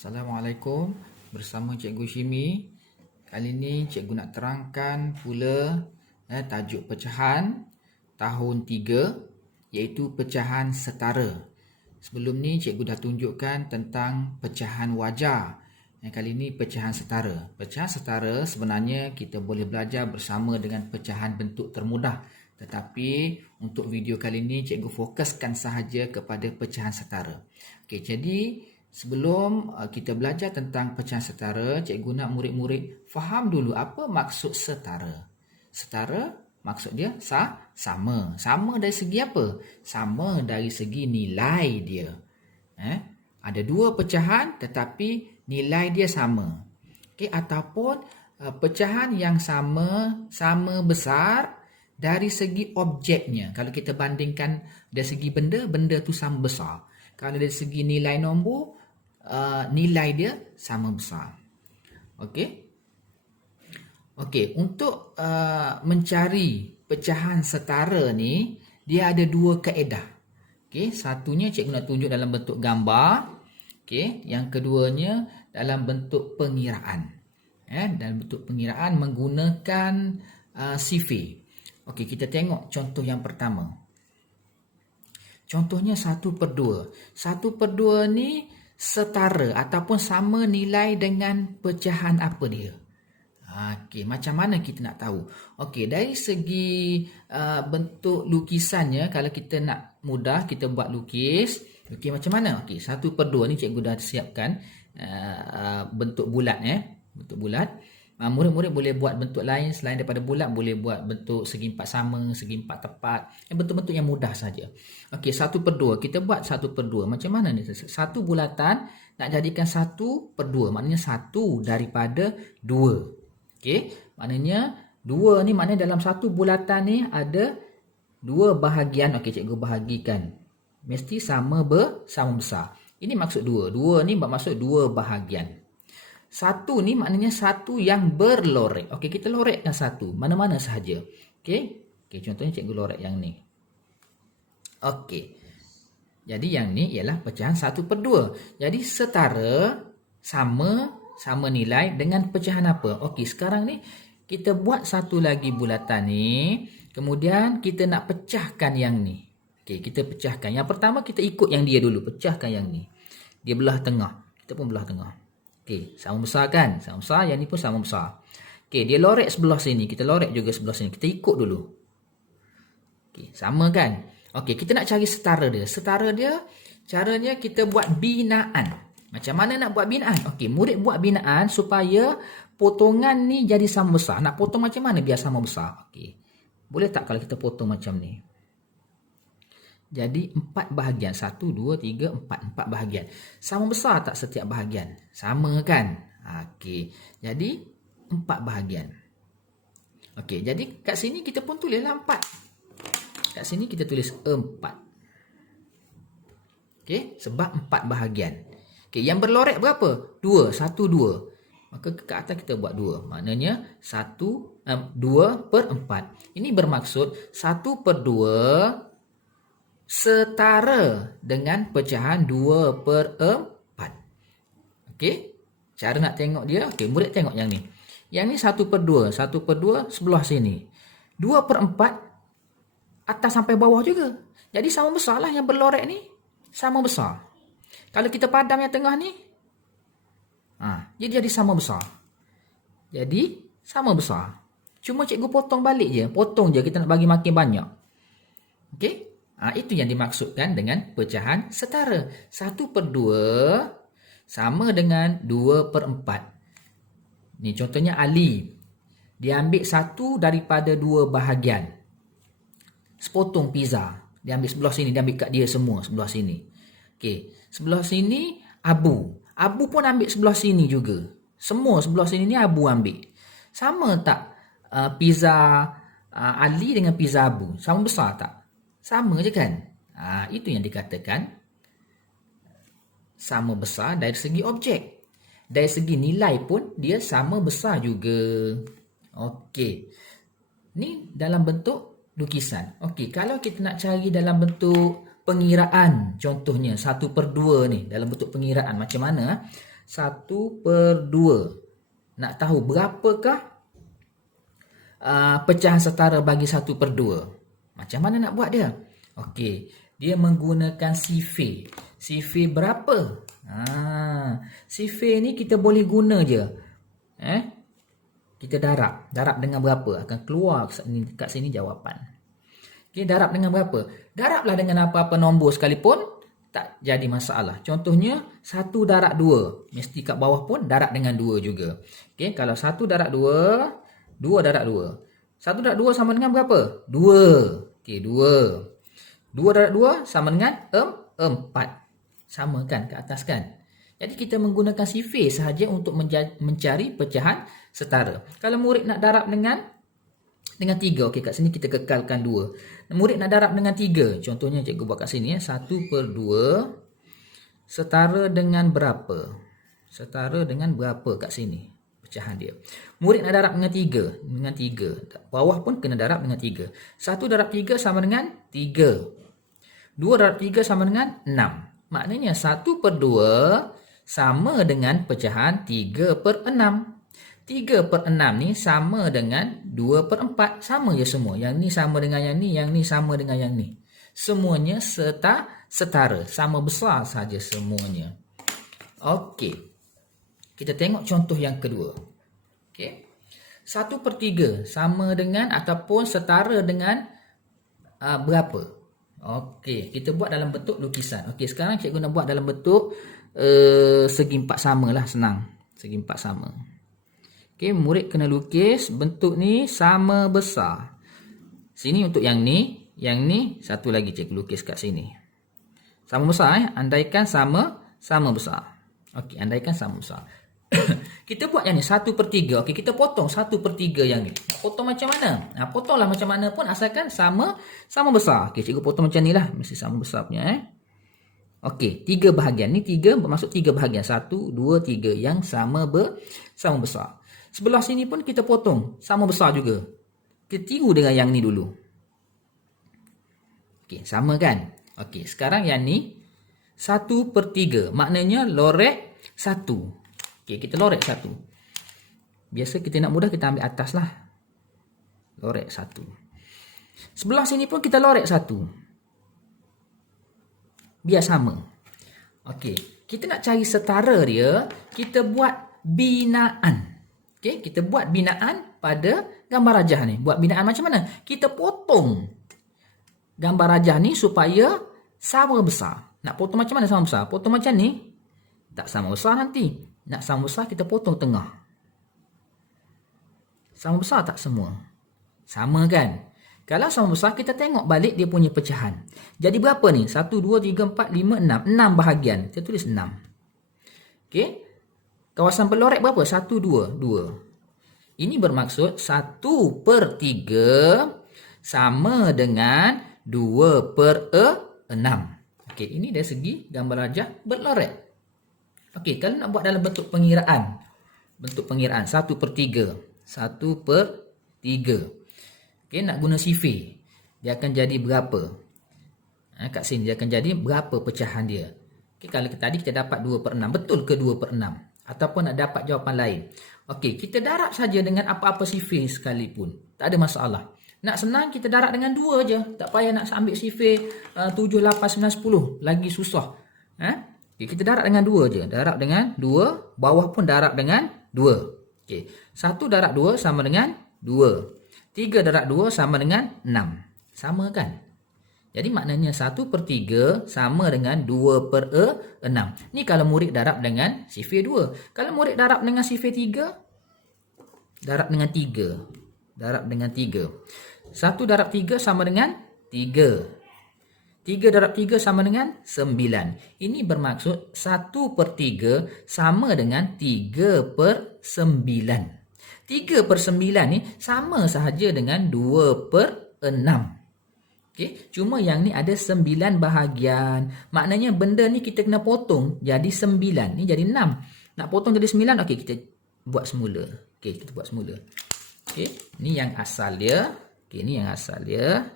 Assalamualaikum, bersama Cikgu Shimi. Kali ini cikgu nak terangkan pula tajuk pecahan tahun 3 iaitu pecahan setara. Sebelum ni cikgu dah tunjukkan tentang pecahan wajar. Kali ini pecahan setara. Pecahan setara sebenarnya kita boleh belajar bersama dengan pecahan bentuk termudah. Tetapi untuk video kali ini cikgu fokuskan sahaja kepada pecahan setara. Okey, jadi sebelum kita belajar tentang pecahan setara, cikgu nak murid-murid faham dulu apa maksud setara. Setara maksud dia sama. Sama dari segi apa? Sama dari segi nilai dia. Ada dua pecahan tetapi nilai dia sama. Okey, ataupun pecahan yang sama besar dari segi objeknya. Kalau kita bandingkan dari segi benda tu sama besar. Kalau dari segi nilai nombor, nilai dia sama besar. Okey, untuk mencari pecahan setara ni, dia ada dua kaedah. Okey, satunya cikgu nak tunjuk dalam bentuk gambar. Okey, yang keduanya dalam bentuk pengiraan. Dalam bentuk pengiraan menggunakan sifir. Okey, kita tengok contoh yang pertama. Contohnya 1/2. 1/2 ni setara ataupun sama nilai dengan pecahan apa dia? Okey, macam mana kita nak tahu? Okey, dari segi bentuk lukisannya, kalau kita nak mudah kita buat lukis. Okey, macam mana? Okey, 1/2 ni cikgu dah siapkan bentuk bulat bentuk bulat. Murid-murid boleh buat bentuk lain selain daripada bulat, boleh buat bentuk segi empat sama, segi empat tepat. Bentuk-bentuk yang mudah saja. Okey, 1/2. Kita buat 1/2. Macam mana ni? Satu bulatan nak jadikan 1/2. Maknanya 1 daripada 2. Okey, maknanya 2 ni maknanya dalam satu bulatan ni ada 2 bahagian. Okey, cikgu bahagikan. Mesti sama besar. Ini maksud 2. 2 ni bermaksud 2 bahagian. 1 ni maknanya 1 yang berlorek. Okey, kita lorekkan 1. Mana-mana sahaja. Okey, contohnya cikgu lorek yang ni. Okey. Jadi yang ni ialah pecahan 1/2. Jadi setara sama nilai dengan pecahan apa? Okey, sekarang ni kita buat satu lagi bulatan ni. Kemudian kita nak pecahkan yang ni. Okey, kita pecahkan. Yang pertama kita ikut yang dia dulu. Pecahkan yang ni. Dia belah tengah. Kita pun belah tengah. Okey, sama besar kan? Sama besar, yang ni pun sama besar. Okey, dia lorek sebelah sini. Kita lorek juga sebelah sini. Kita ikut dulu. Okey, sama kan? Okey, kita nak cari setara dia. Setara dia, caranya kita buat binaan. Macam mana nak buat binaan? Okey, murid buat binaan supaya potongan ni jadi sama besar. Nak potong macam mana biar sama besar? Okey, boleh tak kalau kita potong macam ni? Jadi 4 bahagian. 1, 2, 3, 4. 4 bahagian. Sama besar tak setiap bahagian? Sama kan? Okey. Jadi 4 bahagian. Okey. Jadi kat sini kita pun tulislah 4. Kat sini kita tulis 4. Okey. Sebab 4 bahagian. Okey. Yang berlorek berapa? 2. 1, 2. Maka ke atas kita buat 2. Maknanya 2/4. Ini bermaksud 1/2 setara dengan pecahan 2/4. Okey, cara nak tengok dia. Okey, murid tengok yang ni. Yang ni 1/2. 1/2 sebelah sini. 2/4 atas sampai bawah juga. Jadi sama besar lah yang berlorek ni. Sama besar. Kalau kita padam yang tengah ni, dia jadi sama besar. Jadi sama besar. Cuma cikgu potong balik je. Potong je, kita nak bagi makin banyak. Okey. Itu yang dimaksudkan dengan pecahan setara. 1/2 sama dengan 2/4. Ni contohnya Ali. Dia ambil 1 daripada 2 bahagian. Sepotong pizza. Dia ambil sebelah sini. Dia ambil kat dia semua sebelah sini. Okey. Sebelah sini Abu. Abu pun ambil sebelah sini juga. Semua sebelah sini ni Abu ambil. Sama tak pizza Ali dengan pizza Abu? Sama besar tak? Sama je kan? Itu yang dikatakan sama besar dari segi objek. Dari segi nilai pun dia sama besar juga. Okey. Ni dalam bentuk lukisan. Okey, kalau kita nak cari dalam bentuk pengiraan, contohnya 1/2 ni dalam bentuk pengiraan macam mana? 1/2. Nak tahu berapakah pecahan setara bagi 1/2? Macam mana nak buat dia? Okey, dia menggunakan sifir. Sifir berapa? Sifir ni kita boleh guna je. Kita darab. Darab dengan berapa? Akan keluar kat sini jawapan. Okey, darab dengan berapa? Darablah dengan apa-apa nombor sekalipun, tak jadi masalah. Contohnya 1 darab 2. Mesti kat bawah pun darab dengan 2 juga. Okey, kalau 1 darab 2, 2 darab 2. 1 darab 2 sama dengan berapa? 2. Okey, 2. 2 darab 2 sama dengan 4. Sama kan ke atas kan? Jadi kita menggunakan sifir sahaja untuk mencari pecahan setara. Kalau murid nak darab dengan 3, okey, kat sini kita kekalkan 2. Murid nak darab dengan 3. Contohnya cikgu buat kat sini 1/2 setara dengan berapa? Setara dengan berapa kat sini pecahan dia. Murid nak darab dengan 3. Dengan 3. Bawah pun kena darab dengan 3. 1 darab 3 sama dengan 3. 2 darab 3 sama dengan 6. Maknanya 1/2 sama dengan pecahan 3/6. 3/6 ni sama dengan 2/4. Sama je semua. Yang ni sama dengan yang ni, yang ni sama dengan yang ni. Semuanya setara. Sama besar saja semuanya. Okey. Kita tengok contoh yang kedua. Okey. 1/3 sama dengan ataupun setara dengan berapa? Okey, kita buat dalam bentuk lukisan. Okey, sekarang cikgu nak buat dalam bentuk segi empat sama lah, senang. Segi empat sama. Okey, murid kena lukis bentuk ni sama besar. Sini untuk yang ni satu lagi cikgu lukis kat sini. Sama besar andaikan sama besar. Okey, andaikan sama besar. Kita buat yang ni 1/3. Okey, kita potong 1/3 yang ni. Nak potong macam mana? Potonglah macam mana pun asalkan sama besar. Okey, cikgu potong macam ni lah. Mesti sama besar punya Okey, 3 bahagian. Ni 3 bermaksud 3 bahagian. 1, 2, 3 yang sama besar. Sebelah sini pun kita potong sama besar juga. Kita tiru dengan yang ni dulu. Okey, sama kan? Okey, sekarang yang ni 1/3. Maknanya lorek 1. Okey, kita lorek 1. Biasa kita nak mudah kita ambil atas lah. Lorek 1. Sebelah sini pun kita lorek 1. Biar sama. Okey, kita nak cari setara dia, kita buat binaan. Okey, kita buat binaan pada gambar rajah ni. Buat binaan macam mana? Kita potong gambar rajah ni supaya sama besar. Nak potong macam mana sama besar? Potong macam ni, tak sama besar nanti. Nak sama besar, kita potong tengah. Sama besar tak semua? Sama kan? Kalau sama besar, kita tengok balik dia punya pecahan. Jadi berapa ni? 1, 2, 3, 4, 5, 6. 6 bahagian. Kita tulis 6. Okey. Kawasan berlorek berapa? 1, 2. 2. Ini bermaksud 1/3 sama dengan 2/6. Okey, ini dari segi gambar rajah berlorek. Okey, kalau nak buat dalam bentuk pengiraan. Bentuk pengiraan 1/3. 1/3. Okey, nak guna sifir. Dia akan jadi berapa? Kat sini dia akan jadi berapa pecahan dia. Okey, kalau tadi kita dapat 2/6. Betul ke 2/6? Ataupun nak dapat jawapan lain. Okey, kita darab saja dengan apa-apa sifir sekalipun. Tak ada masalah. Nak senang kita darab dengan 2 je. Tak payah nak ambil sifir 7, 8, 9, 10. Lagi susah. Okay, kita darab dengan 2 je. Darab dengan 2. Bawah pun darab dengan 2. Okay. 1 darab 2 sama dengan 2. 3 darab 2 sama dengan 6. Sama kan? Jadi maknanya 1/3 sama dengan 2/6. Ni kalau murid darab dengan sifir 2. Kalau murid darab dengan sifir 3. Darab dengan 3. Darab dengan 3. 1 darab 3 sama dengan 3. 3 darab 3 sama dengan 9. Ini bermaksud 1/3 sama dengan 3/9. 3/9 ni sama sahaja dengan 2/6. Okay? Cuma yang ni ada 9 bahagian. Maknanya benda ni kita kena potong jadi 9. Ni jadi 6. Nak potong jadi 9, okey, kita buat semula. Okey, kita buat semula. Okey, ni yang asal dia. Okey, ni yang asal dia.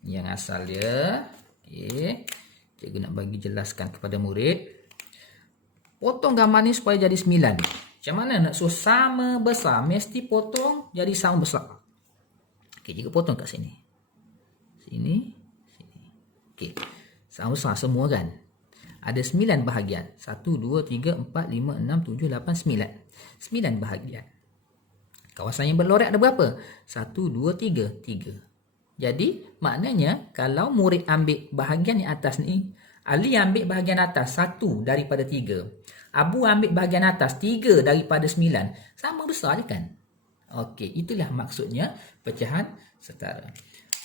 Ni yang asal dia. Okey. Cikgu nak bagi jelaskan kepada murid. Potong gambar ni supaya jadi 9. Macam mana nak suruh sama besar? Mesti potong jadi sama besar. Okey, jika potong kat sini. Sini. Okey. Sama besar semua kan? Ada 9 bahagian. 1, 2, 3, 4, 5, 6, 7, 8, 9. 9 bahagian. Kawasan yang berlorek ada berapa? 1, 2, 3. 3. Jadi, maknanya kalau murid ambil bahagian yang atas ni, Ali ambil bahagian atas 1 daripada 3. Abu ambil bahagian atas 3 daripada 9. Sama besar je kan? Okey, itulah maksudnya pecahan setara.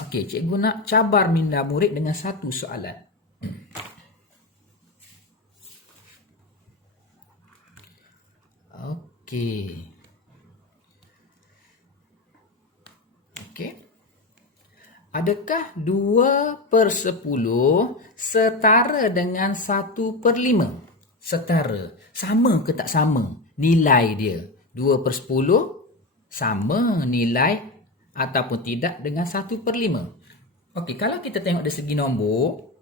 Okey, cikgu nak cabar minda murid dengan satu soalan. Okey. Okey. Adakah 2/10 setara dengan 1/5? Setara. Sama ke tak sama nilai dia? 2/10 sama nilai ataupun tidak dengan 1/5? Okey, kalau kita tengok dari segi nombor,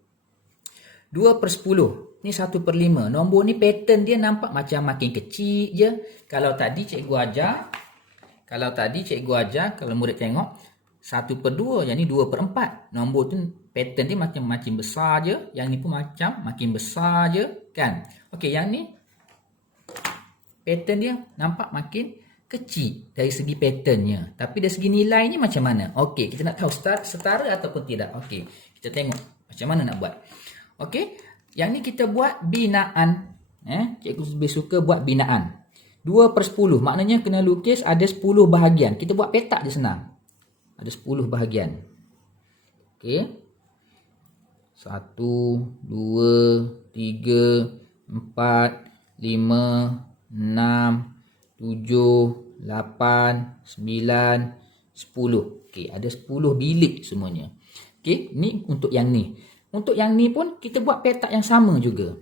2/10 ni 1/5. Nombor ni pattern dia nampak macam makin kecil je. Kalau tadi cikgu ajar, kalau murid tengok 1/2, yang ni 2/4. Nombor tu pattern dia makin besar je. Yang ni pun macam makin besar je kan. Okey, yang ni pattern dia nampak makin kecil dari segi patternnya. Tapi dari segi nilainya macam mana? Okey, kita nak tahu setara ataupun tidak. Okey, kita tengok macam mana nak buat. Okey, yang ni kita buat binaan. Cikgu lebih suka buat binaan. 2/10 maknanya kena lukis ada 10 bahagian. Kita buat petak je senang. Ada 10 bahagian. Okey. 1, 2, 3, 4, 5, 6, 7, 8, 9, 10. Okey, ada 10 bilik semuanya. Okey, ni untuk yang ni. Untuk yang ni pun kita buat petak yang sama juga.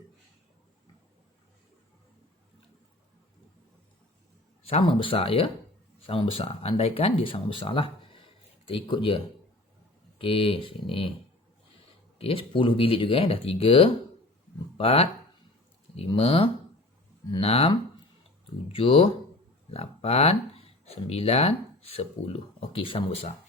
Sama besar ya. Sama besar. Andaikan dia sama besar lah. Kita ikut je. Okey, sini. Okey, 10 bilik juga dah 3, 4, 5, 6, 7, 8, 9, 10. Okey, sama besar.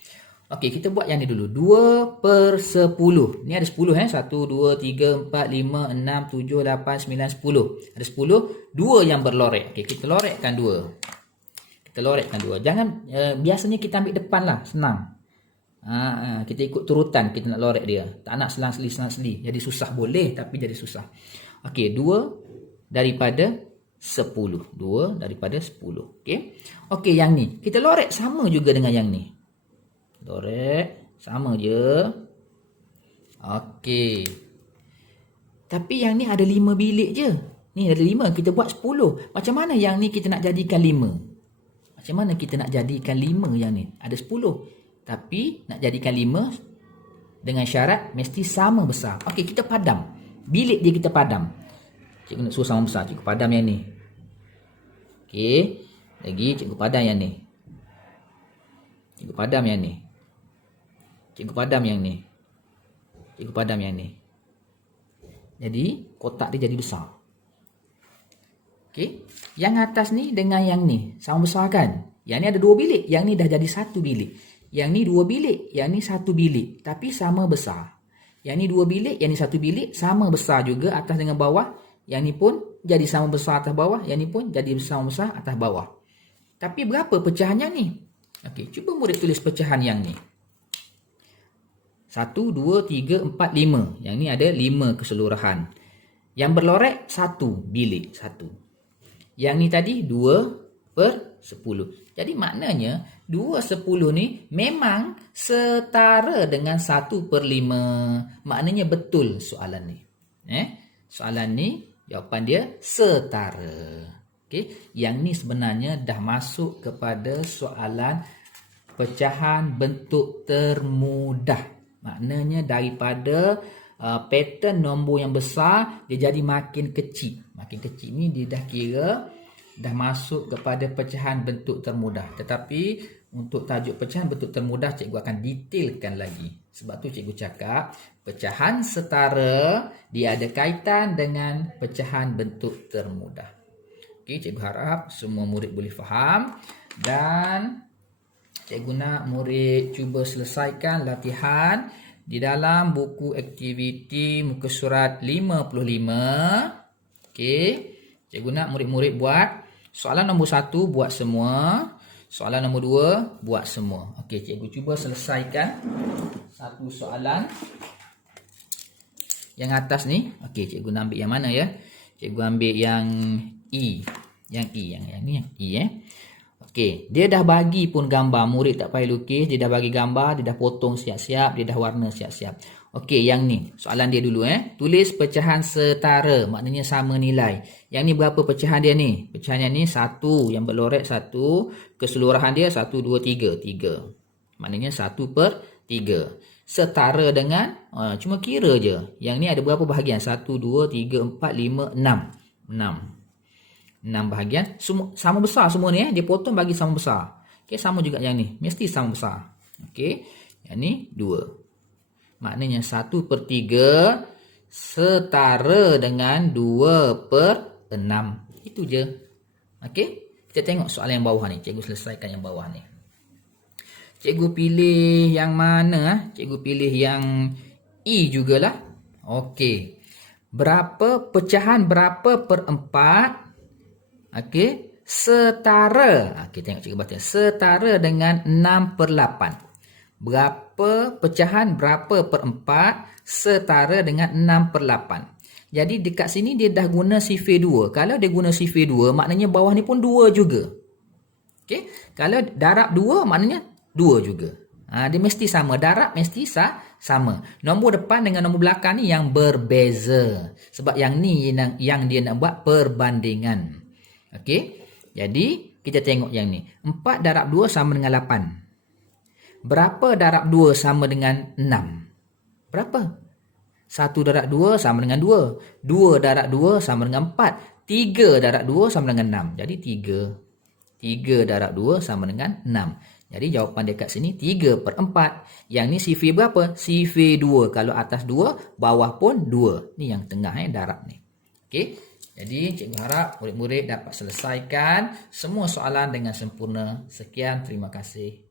Okey, kita buat yang ni dulu. 2/10. Ni ada 10 1, 2, 3, 4, 5, 6, 7, 8, 9, 10. Ada 10. 2 yang berlorek. Okey, kita lorekkan 2. Jangan, biasanya kita ambil depan lah. Senang. Kita ikut turutan kita nak lorek dia. Tak nak selang-seli. Jadi susah boleh, tapi jadi susah. Okey, 2 daripada 10. 2 daripada 10. Okey, yang ni. Kita lorek sama juga dengan yang ni. Lorek. Sama je. Okey. Tapi yang ni ada 5 bilik je. Ni ada 5. Kita buat 10. Macam mana yang ni kita nak jadikan 5? Macam mana kita nak jadikan 5 yang ni? Ada 10. Tapi nak jadikan 5 dengan syarat mesti sama besar. Okey, kita padam. Bilik dia kita padam. Cikgu nak suruh sama besar. Cikgu padam yang ni. Okey. Lagi cikgu padam yang ni. Cikgu padam yang ni. Cikgu padam yang ni. Cikgu padam yang ni. Jadi kotak dia jadi besar. Okey. Yang atas ni dengan yang ni sama besar kan? Yang ni ada 2 bilik. Yang ni dah jadi 1 bilik. Yang ni 2 bilik. Yang ni 1 bilik. Tapi sama besar. Yang ni 2 bilik. Yang ni 1 bilik. Sama besar juga atas dengan bawah. Yang ni pun jadi sama besar atas bawah. Yang ni pun jadi sama besar atas bawah. Tapi berapa pecahan yang ni? Okey, cuba murid tulis pecahan yang ni. 1, 2, 3, 4, 5. Yang ni ada 5 keseluruhan. Yang berlorek 1 bilik. 1. Yang ni tadi 2/10. Jadi maknanya 2/10 ni memang setara dengan 1/5. Maknanya betul soalan ni. Soalan ni jawapan dia setara. Okey, yang ni sebenarnya dah masuk kepada soalan pecahan bentuk termudah. Maknanya daripada pattern nombor yang besar dia jadi makin kecil. Makin kecil ni dia dah kira dah masuk kepada pecahan bentuk termudah. Tetapi untuk tajuk pecahan bentuk termudah cikgu akan detailkan lagi. Sebab tu cikgu cakap pecahan setara dia ada kaitan dengan pecahan bentuk termudah. Okey, cikgu harap semua murid boleh faham dan cikgu nak murid cuba selesaikan latihan di dalam buku aktiviti muka surat 55. Okey, cikgu nak murid-murid buat soalan nombor 1 buat semua, soalan nombor 2 buat semua. Okey, cikgu cuba selesaikan satu soalan yang atas ni. Okey, cikgu nak ambil yang mana ya? Cikgu ambil yang E. Yang E, yang ni yang E Okey, dia dah bagi pun gambar, murid tak payah lukis, dia dah bagi gambar, dia dah potong siap-siap, dia dah warna siap-siap. Okey, yang ni, soalan dia dulu Tulis pecahan setara, maknanya sama nilai. Yang ni berapa pecahan dia ni? Pecahannya ni 1, yang berloret 1, keseluruhan dia 1, 2, 3, 3. Maknanya 1/3. Setara dengan, cuma kira je. Yang ni ada berapa bahagian? 1, 2, 3, 4, 5, 6. 6 bahagian, semua sama besar semua ni dia potong bagi sama besar. Okey, sama juga yang ni, mesti sama besar. Okey, yang ni 2. Maknanya 1/3 setara dengan 2/6. Itu je. Okey, kita tengok soalan yang bawah ni. Cikgu selesaikan yang bawah ni. Cikgu pilih yang mana? Cikgu pilih yang E jugalah. Okey, pecahan berapa per 4? Okey, setara. Okey, tengok cikgu baca. Setara dengan 6/8. Pecahan berapa per 4 setara dengan 6/8. Jadi dekat sini dia dah guna sifir 2. Kalau dia guna sifir 2, maknanya bawah ni pun 2 juga. Okey, kalau darab 2 maknanya 2 juga. Dia mesti sama, darab mesti sama. Nombor depan dengan nombor belakang ni yang berbeza. Sebab yang ni yang dia nak buat perbandingan. Okey, jadi kita tengok yang ni. 4 darab 2 sama dengan 8. Berapa darab 2 sama dengan 6? Berapa? 1 darab 2 sama dengan 2. 2 darab 2 sama dengan 4. 3 darab 2 sama dengan 6. Jadi 3. 3 darab 2 sama dengan 6. Jadi jawapan dekat sini 3/4. Yang ni sifir berapa? Sifir 2. Kalau atas 2, bawah pun 2. Ni yang tengah darab ni. Okey. Jadi cikgu harap murid-murid dapat selesaikan semua soalan dengan sempurna. Sekian, terima kasih.